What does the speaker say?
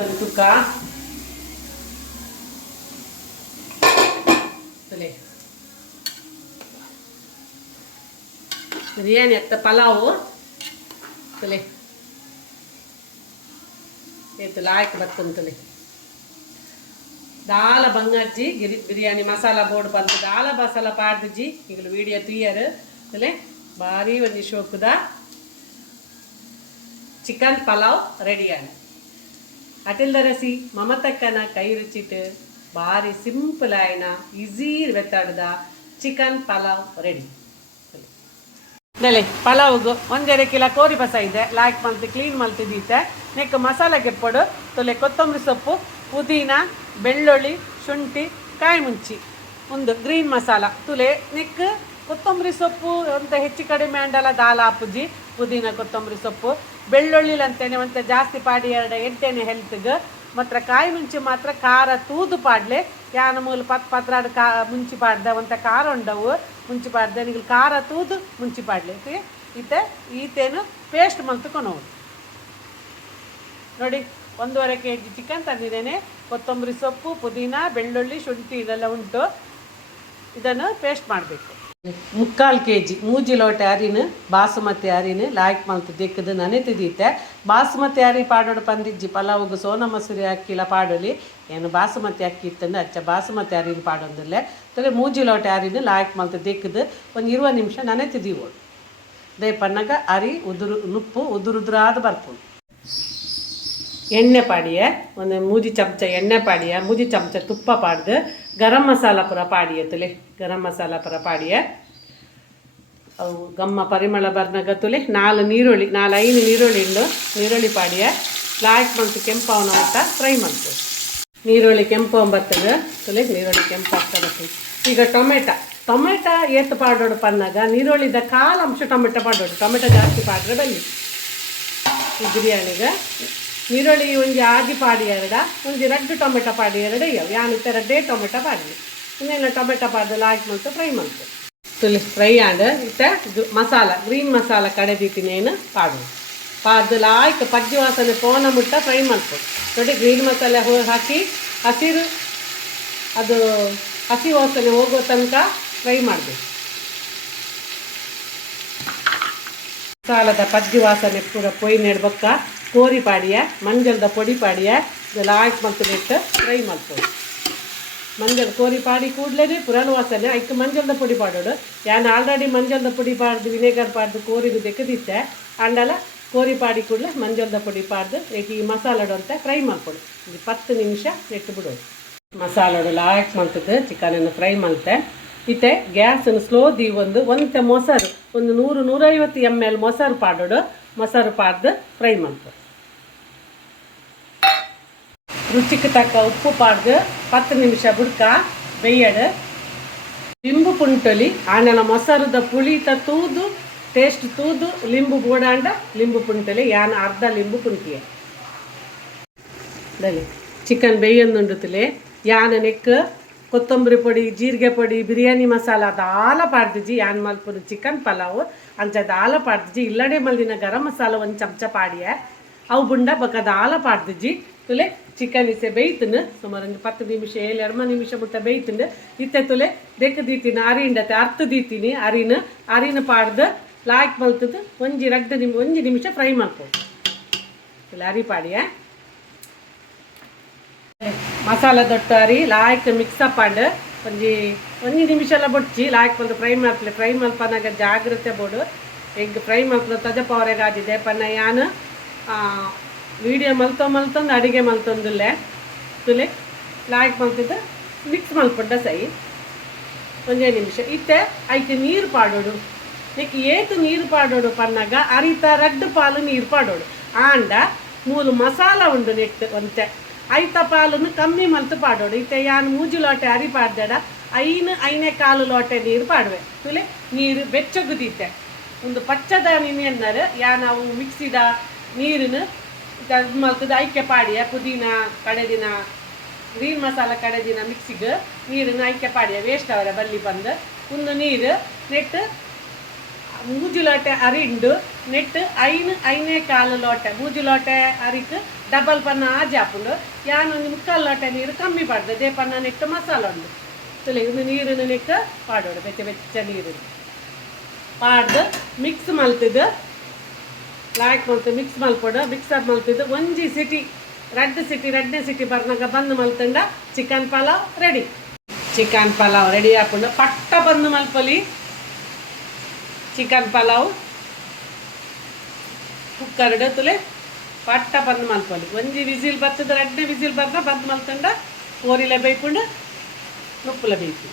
ಮಲ್ತನ ತುಕ್ಕ ಬಿರಿಯಾನಿ ಅತ್ತ ಪಲಾವು ತಲೆ ಏತು ಲಾಯ್ಕ್ ಬರ್ತಂತಲೆ ದಾಲ ಬಂಗಜ್ಜಿ ಬಿರಿಯಾನಿ ಮಸಾಲ ಬೋರ್ಡ್ ಬಂತು ದಾಲ ಮಸಾಲ ಪಾಡ್ದಿಜ್ಜಿ ಈಗ ವಿಡಿಯೋ ತುಯ್ಯರು ತಲೆ ಭಾರಿ ಒಂದು ಶೋಕದ ಚಿಕನ್ ಪಲಾವ್ ರೆಡಿಯಾಗಿ ಅಟಿಲ್ದ ರಸಿ ಮಮತಕ್ಕನ ಕೈ ರುಚಿಟ್ಟು ಭಾರಿ ಸಿಂಪಲ್ ಆಯ್ನ ಈಸಿ ಬೆತ್ತಾಡ್ದ ಚಿಕನ್ ಪಲಾವ್ ರೆಡಿ ಪಲಾವ್ಗು 1.5 ಕಿಲೋ ಕೋರಿ ಬಸ ಇದೆ ಲಾಯ್ಕ್ ಮಲ್ತು ಕ್ಲೀನ್ ಮಲ್ತಿದ್ದೀತೆ ನೆಕ್ ಮಸಾಲೆಗೆ ಪೊಡು ತೊಲೆ ಕೊತ್ತಂಬರಿ ಸೊಪ್ಪು ಪುದೀನ ಬೆಳ್ಳುಳ್ಳಿ ಶುಂಠಿ ಕಾಯಿ ಮುಂಚಿ ಒಂದು ಗ್ರೀನ್ ಮಸಾಲ ತುಲೆ ನೆಕ್ ಕೊತ್ತಂಬರಿ ಸೊಪ್ಪು ಅಂತ ಹೆಚ್ಚು ಕಡಿಮೆ ಅಂಡಲ ದಾಲ ಹಾಪುಜಿ ಪುದೀನ ಕೊತ್ತಂಬರಿ ಸೊಪ್ಪು ಬೆಳ್ಳುಳ್ಳಿ ಅಂತೇನೆ ಮತ್ತು ಜಾಸ್ತಿ ಪಾಡಿ 2 ಎಂಟೆಣ್ಣೆ ಹೆಲ್ತ್ಗೆ ಮಾತ್ರ ಕಾಯಿ ಮುಂಚಿ ಮಾತ್ರ ಖಾರ ತೂದು ಪಾಡ್ಲೆ ಯಾನ ಮೂಲ ಪತ್ರಾಡು ಮುಂಚಿ ಪಾಡ್ದೆ ಒಂತ ಖಾರ ಉಂಡವು ಮುಂಚಿ ಪಾಡ್ದೆ ನಿಗಲು ಖಾರ ತೂದು ಮುಂಚಿ ಪಾಡ್ಲೆ ಈತೇನು ಪೇಸ್ಟ್ ಮಲ್ತುಕೊಂಡು ನೋಡಿ 1.5 kg ಚಿಕನ್ ತಂದಿದ್ದೇನೆ ಕೊತ್ತಂಬರಿ ಸೊಪ್ಪು ಪುದೀನ ಬೆಳ್ಳುಳ್ಳಿ ಶುಂಠಿ ಇದೆಲ್ಲ ಉಂಟು ಇದನ್ನು ಪೇಸ್ಟ್ ಮಾಡಬೇಕು 3/4 kg ಮೂಜಿ ಲೋಟೆ ಅರಿನ ಬಾಸುಮತಿ ಅರಿನ ಲಾಯ್ಕ್ ಮಲ್ತು ದಿಕ್ಕದು ನನೆತಿದೀತೆ ಬಾಸುಮತಿ ಅರಿ ಪಾಡೋಡು ಪಂದಿಜ್ಜಿ ಪಲಾವ್ಗೆ ಸೋನಾ ಮಸೂರಿ ಅಕ್ಕಿಲ ಪಾಡೋಲಿ ಏನು ಬಾಸುಮತಿ ಅಕ್ಕಿ ಇತ್ತಂದು ಅಚ್ಚ ಬಾಸುಮತಿ ಅರಿನ ಪಾಡೋದಿಲ್ಲ ತಲೆ ಮೂಜಿ ಲೋಟೆ ಅರಿನ ಲಾಯ್ಕ್ ಮಲ್ತು ದಿಕ್ಕದು ಒಂದು 20 ನಿಮಿಷ ನನೆತಿದೀವು ದೇ ಪನ್ನಗ ಅರಿ ನುಪ್ಪು ಉದುರುದುರಾದ ಬರ್ಪುಂಡು ಎಣ್ಣೆ ಪಾಡಿಯ ಒಂದು ಮೂಜಿ ಚಮಚ ಎಣ್ಣೆ ಪಾಡಿಯ ಮೂಜಿ ಚಮಚ ತುಪ್ಪ ಪಾಡ್ದು ಗರಂ ಮಸಾಲ ಪುರ ಪಾಡಿಯ ತುಲೆ ಗರಂ ಮಸಾಲ ಪುರ ಪಾಡಿಯ ಅವು ಗಮ್ಮ ಪರಿಮಳ ಬರ್ನಾಗ ತುಲೆ 4 ನೀರುಳ್ಳಿ 4-5 ನೀರುಳ್ಳಿ ಉಂಡು ನೀರುಳ್ಳಿ ಪಾಡಿಯ ಲಾಯ್ಕ್ ಮಂತು ಕೆಂಪವನ ಮಟ್ಟ ಫ್ರೈ ಮಾಡ್ತು ನೀರುಳ್ಳಿ ಕೆಂಪು ಬರ್ತದೆ ತುಲೆ ನೀರುಳ್ಳಿ ಕೆಂಪು ಆಗ್ತದೆ ಈಗ ಟೊಮೆಟೊ ಏತು ಪಾಡೋಡು ಪನ್ನಾಗ ನೀರುಳ್ಳಿದ ಕಾಲು ಅಂಶ ಟೊಮೆಟೊ ಪಾಡೋಡು ಟೊಮೆಟೊ ಜಾಸ್ತಿ ಪಾಡ್ರೆ ಬನ್ನಿ ಈ ಬಿರಿಯಾನಿಗೆ ನೀರುಳ್ಳಿ ಒಂಜಿ ಆಗಿ ಪಾಡಿ 2 ಒಂಜಿ 2 ಟೊಮೆಟೊ ಪಾಡಿ 2 ಯಾನಿತ್ತ 2 ಟೊಮೆಟೊ ಪಾಡಿ ಇನ್ನೇನು ಟೊಮೆಟೊ ಪಾಡ್ದು ಲಾಯ್ಕ್ ಮಲ್ತು ಫ್ರೈ ಮಾಡ್ತು ತುಲಿ ಫ್ರೈ ಆಂಡ್ ಇತ್ತ ಮಸಾಲ ಗ್ರೀನ್ ಮಸಾಲ ಕಡೆದಿಟ್ಟಿನೇನು ಪಾಡು ಪಾಡ್ದು ಲಾಯ್ಕ್ ಪಜ್ಜಿ ವಾಸನೆ ಪೋನ ಮುಟ್ಟ ಫ್ರೈ ಮಾಡ್ತು ನೋಡಿ ಗ್ರೀನ್ ಮಸಾಲೆ ಹಾಕಿ ಹಸಿರು ಅದು ಹಸಿ ವಾಸನೆ ಹೋಗೋ ತನಕ ಫ್ರೈ ಮಾಡಬೇಕು ಮಸಾಲದ ಪಜ್ಜಿ ವಾಸನೆ ಪೂರ ಪೊಯ್ ನೆಡ್ಬಕ್ಕ ಕೋರಿ ಪಾಡಿಯ ಮಂಜಲ್ದ ಪೊಡಿ ಪಾಡಿಯ ಲಾಯ್ಕ್ ಮಲ್ತು ನೆಟ್ಟು ಫ್ರೈ ಮಾಡ್ಬೋದು ಮಂಜಲ್ ಕೋರಿ ಪಾಡಿ ಕೂಡಲೇ ಪುರಾಣ ವಾಸನೆ ಐಕ್ ಮಂಜಲ್ದ ಪೊಡಿ ಪಾಡೋಡು ಯಾನು ಆಲ್ರೆಡಿ ಮಂಜಲ್ದ ಪೊಡಿ ಪಾಡ್ದು ವಿನೆಗರ್ ಪಾಡ್ದು ಕೋರಿದು ತೆಗೆದಿತ್ತೆ ಅಂಡಲ ಕೋರಿ ಪಾಡಿ ಕೂಡಲೇ ಮಂಜಲ್ದ ಪೊಡಿ ಪಾಡ್ದು ಈ ಮಸಾಲಡು ಅಂತ ಫ್ರೈ ಮಾಡ್ಕೊಡು 10 ನಿಮಿಷ ನೆಟ್ಟು ಬಿಡೋದು ಮಸಾಲಡು ಲಾಯ್ಕ್ ಮಲ್ತದ್ದು ಚಿಕನನ್ನು ಫ್ರೈ ಮಲ್ತೆ ಇತ್ತೆ ಗ್ಯಾಸನ್ನು ಸ್ಲೋ ಒಂತೆ ಮೊಸರು ಒಂದು 100-150 ml ಮೊಸರು ಪಾಡೋಡು ಮೊಸರು ಪಾಡ್ದು ಫ್ರೈ ಮಾಡ್ಬೋದು ರುಚಿಗೆ ತಕ್ಕ ಉಪ್ಪು ಪಾಡ್ದು 10 ನಿಮಿಷ ಬುಡ್ಕ ಬೇಯಡು ಲಿಂಬು ಪುಂಟೊಲಿ ಆಂಡಲ ಮೊಸರದ ಪುಳಿತ ತೂದು ಟೇಸ್ಟ್ ತೂದು ಲಿಂಬು ಬೋಡಾಂಡ ಲಿಂಬು ಪುಂಟೊಲಿ ಯಾನು ಅರ್ಧ ಲಿಂಬು ಪುಂಟಿಯ ದಲ್ಲಿ ಚಿಕನ್ ಬೇಯೊಂದುಂಡುತ್ತಲೆ ಯಾನ ನೆಕ್ ಕೊತ್ತಂಬರಿ ಪೊಡಿ ಜೀರಿಗೆ ಪೊಡಿ ಬಿರಿಯಾನಿ ಮಸಾಲ ದಾಲ ಪಾಡ್ದಿಜಿ ಯಾನ್ ಮಲ್ಪುದು ಚಿಕನ್ ಪಲಾವು ಅಂಚ ದಾಲ ಪಾಡ್ದಿಜಿ ಇಲ್ಲಡೆ ಮಲ್ದಿನ ಗರಂ ಮಸಾಲ ಒಂದು ಚಮಚ ಪಾಡಿಯ ಅವು ಬುಂಡ ಬಕ್ಕ ದಾಲ ಪಾಡ್ದಿಜಿ ತುಲೆ ಚಿಕನ್ ಇಸೆ ಬೇಯ್ತನು ಸುಮಾರು 10 ನಿಮಿಷ 2 ನಿಮಿಷ ಬಿಟ್ಟ ಬೇಯ್ತಂಡು ಇತ್ತೆ ತುಲೆ ದೆಕ್ಕ ದೀತೀನಿ ಅರಿಂಡತೆ ಅರ್ಥ ದೀತೀನಿ ಅರಿನ ಪಾಡ್ದು ಲಾಯ್ಕ್ ಮಲ್ತದ್ದು ಒಂಜಿ ನಿಮಿಷ ಫ್ರೈ ಮಾಡ್ಬೋದು ತುಲೆ ಅರಿ ಪಾಡಿಯ ಮಸಾಲ ದೊಡ್ಡ ಅರಿ ಲಾಯ್ಕ್ ಮಿಕ್ಸಪ್ ಆಂಡ್ ಒಂಜಿ ನಿಮಿಷ ಎಲ್ಲ ಬೊಡ್ಚಿ ಲಾಯ್ಕ್ ಒಂದು ಫ್ರೈ ಮಲ್ಪನಾಗ ಜಾಗ್ರತೆ ಬೋಡು ಎಗ್ ಫ್ರೈ ಮಲ್ಪದ ತಜ ಪವರೆಗೆ ಆದಿದೆ ಪನ್ನ ಯಾನು ವೀಡಿಯೋ ಮಲ್ತೊಂದು ಅಡುಗೆ ಮಲ್ತೊಂದುಲ್ಲೆ ತುಲೆ ಲಾಯ್ಕ್ ಮಲ್ತಿದ್ದು ಮಿಕ್ಸ್ ಮಲ್ಪಡ್ಡ ಸೈ ಒಂದೇ ನಿಮಿಷ ಇತ್ತೆ ಐತೆ ನೀರು ಪಾಡೋಡು ನೆಕ್ ಏತು ನೀರು ಪಾಡೋಡು ಪನ್ನಾಗ ಅರಿತ 2 ಪಾಲು ನೀರು ಪಾಡೋಡು ಆಂಡ ಮೂಲು ಮಸಾಲ ಉಂಡು ನೆಟ್ಟು ಒಂತೆ ಐತ ಪಾಲನ್ನು ಕಮ್ಮಿ ಮಲ್ತು ಪಾಡೋಡು ಇತ್ತೆ ಯಾನು 3 ಲೋಟೆ ಅರಿ ಪಾಡ್ದಾಡ 5 ಲೋಟೆ ನೀರು ಪಾಡುವೆ ತುಲೆ ನೀರು ಬೆಚ್ಚಗುದೀತೆ ಒಂದು ಪಚ್ಚದ ನಿನ್ನೆನ್ನರು ಯಾ ನಾವು ಮಿಕ್ಸಿದ ನೀರನ್ನು ಮಲ್ತದ ಐಕ್ಯ ಪಾಡಿಯ ಪುದೀನ ಕಡೆದಿನ ಗ್ರೀನ್ ಮಸಾಲ ಕಡೆದಿನ ಮಿಕ್ಸಿಗೆ ನೀರನ್ನು ಐಕ್ಯ ಪಾಡಿಯ ವೇಸ್ಟ್ ಅವರ ಬಲ್ಲಿ ಬಂದು ಒಂದು ನೀರು ನೆಟ್ಟು 3 ಲೋಟೆ ಅರಿಂಡು ನೆಟ್ಟು 5 ಲೋಟೆ 3 ಲೋಟೆ ಅರಿಕ್ ಡಬಲ್ ಪನ್ನ ಆಜಿ ಹಾಕೊಂಡು ಯಾನೊಂದು ಮುಕ್ಕಾಲು ಲೋಟ ನೀರು ಕಮ್ಮಿ ಪಾಡ್ದು ದೇ ಪನ್ನ ನೆಟ್ಟು ಮಸಾಲ ಉಂಡು ತುಲೆ ಇನ್ನು ನೀರನ್ನು ನೆಟ್ಟು ಪಾಡೋಡು ಬೆಚ್ಚ ನೀರು ಪಾಡ್ದು ಮಿಕ್ಸ್ ಮಲ್ತಿದ್ದು ಲಾಯ್ಕ್ ಮಲ್ತು ಮಿಕ್ಸ್ ಮಲ್ಪೊಡು ಮಿಕ್ಸರ್ ಮಲ್ತಿದ್ದು ಒಂಜಿ ಸಿಟಿ ಎರಡನೇ ಸಿಟಿ ಬರ್ನಾಗ ಬಂದು ಮಲ್ತಂಡ chicken pulao ready. Chicken pulao ready ಹಾಕೊಂಡು ಪಟ್ಟ ಬಂದು ಮಲ್ಪಲಿ ಚಿಕನ್ ಪಲಾವ್ ಕುಕ್ಕರ್ಡು ತುಲೆ ಪಟ್ಟ ಬಂದು ಮಲ್ಪಲಿ ಒಂಜಿ ವಿಸಿಲ್ ಬರ್ತದ ಎರಡನೇ ವಿಸಿಲ್ ಬಂದು ಮಲ್ತಂಡ ಕೋರಿಲೆ ಬೇಯ್ಕೊಂಡು ನುಪ್ಪುಲ ಬೇಯ್ತು.